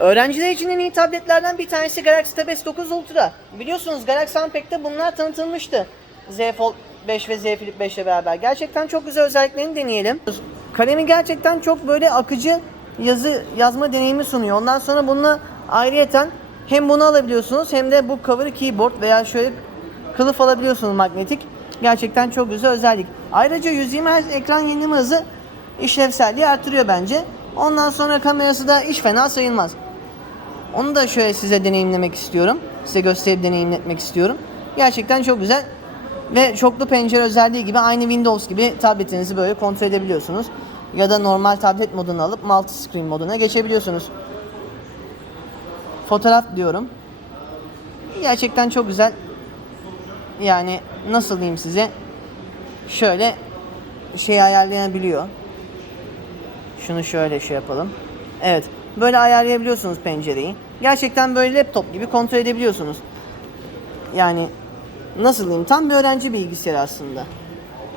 Öğrenciler için en iyi tabletlerden bir tanesi Galaxy Tab S9 Ultra. Biliyorsunuz Galaxy Unpack'te bunlar tanıtılmıştı. Z Fold 5 ve Z Flip 5 ile beraber. Gerçekten çok güzel özelliklerini deneyelim. Kalemi gerçekten çok böyle akıcı yazı yazma deneyimi sunuyor. Ondan sonra bununla ayrıyeten hem bunu alabiliyorsunuz hem de bu cover keyboard veya şöyle kılıf alabiliyorsunuz magnetik. Gerçekten çok güzel özellik. Ayrıca 120 Hz ekran yenileme hızı işlevselliği artırıyor bence. Ondan sonra kamerası da hiç fena sayılmaz. Onu da şöyle size deneyimlemek istiyorum. Size gösterip deneyimletmek istiyorum. Gerçekten çok güzel. Ve çoklu pencere özelliği gibi aynı Windows gibi tabletinizi böyle kontrol edebiliyorsunuz. Ya da normal tablet modunu alıp multi screen moduna geçebiliyorsunuz. Fotoğraf diyorum. Gerçekten çok güzel. Yani nasıl diyeyim size? Şöyle şey ayarlayabiliyor. Şunu şöyle şey yapalım. Evet. Böyle ayarlayabiliyorsunuz pencereyi. Gerçekten böyle laptop gibi kontrol edebiliyorsunuz. Yani nasıl diyeyim tam bir öğrenci bilgisayar aslında.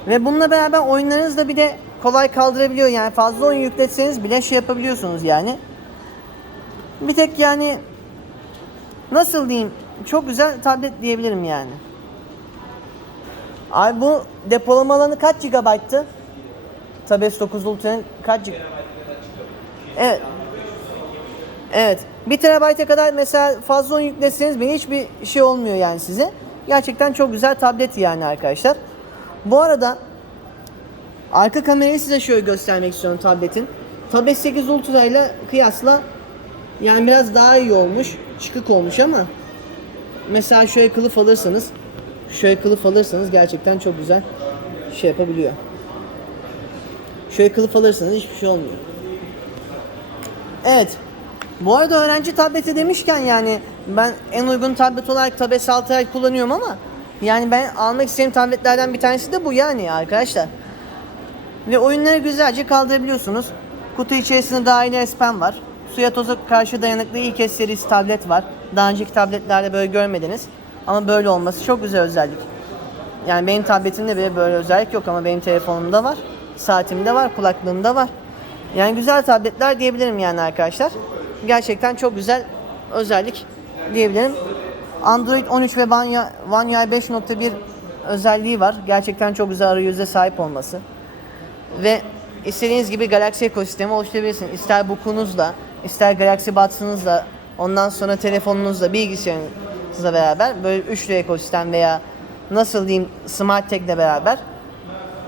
Ve bununla beraber oyunlarınız da bir de kolay kaldırabiliyor. Yani fazla oyun yükletseniz bile şey yapabiliyorsunuz yani. Bir tek yani nasıl diyeyim çok güzel tablet diyebilirim yani. Abi bu depolama alanı kaç GB'tı? Tabi S9 Ultra'nın kaç GB? Evet. Evet. 1 TB'e kadar mesela fazla oyun yükleseniz bile hiçbir şey olmuyor yani size. Gerçekten çok güzel tablet yani arkadaşlar. Bu arada arka kamerayı size şöyle göstermek istiyorum tabletin. Tab S8 Ultra ile kıyasla yani biraz daha iyi olmuş. Çıkık olmuş ama mesela şöyle kılıf alırsanız şöyle kılıf alırsanız gerçekten çok güzel şey yapabiliyor. Şöyle kılıf alırsanız hiçbir şey olmuyor. Evet. Bu arada öğrenci tableti demişken yani ben en uygun tablet olarak Tab S6 kullanıyorum ama yani ben almak istediğim tabletlerden bir tanesi de bu yani arkadaşlar. Ve oyunları güzelce kaldırabiliyorsunuz. Kutu içerisinde dahil S Pen var. Suya toza karşı dayanıklı ilk serisi tablet var. Daha önceki tabletlerde böyle görmediniz. Ama böyle olması çok güzel özellik. Yani benim tabletimde bile böyle özellik yok ama benim telefonumda var. Saatimde var, kulaklığımda var. Yani güzel tabletler diyebilirim yani arkadaşlar. Gerçekten çok güzel özellik diyebilirim. Android 13 ve One UI One UI 5.1 özelliği var. Gerçekten çok güzel arayüze sahip olması. Ve istediğiniz gibi Galaxy ekosistemi oluşturabilirsiniz. İster Book'unuzla, ister Galaxy Buds'ınızla, ondan sonra telefonunuzla, bilgisayarınızla beraber böyle üçlü ekosistem veya nasıl diyeyim Smart Tech'le beraber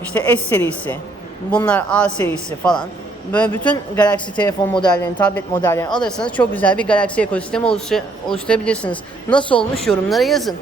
işte S serisi, bunlar A serisi falan. Böyle bütün Galaxy telefon modellerini, tablet modellerini alırsanız çok güzel bir Galaxy ekosistemi oluştur- oluşturabilirsiniz. Nasıl olmuş yorumlara yazın.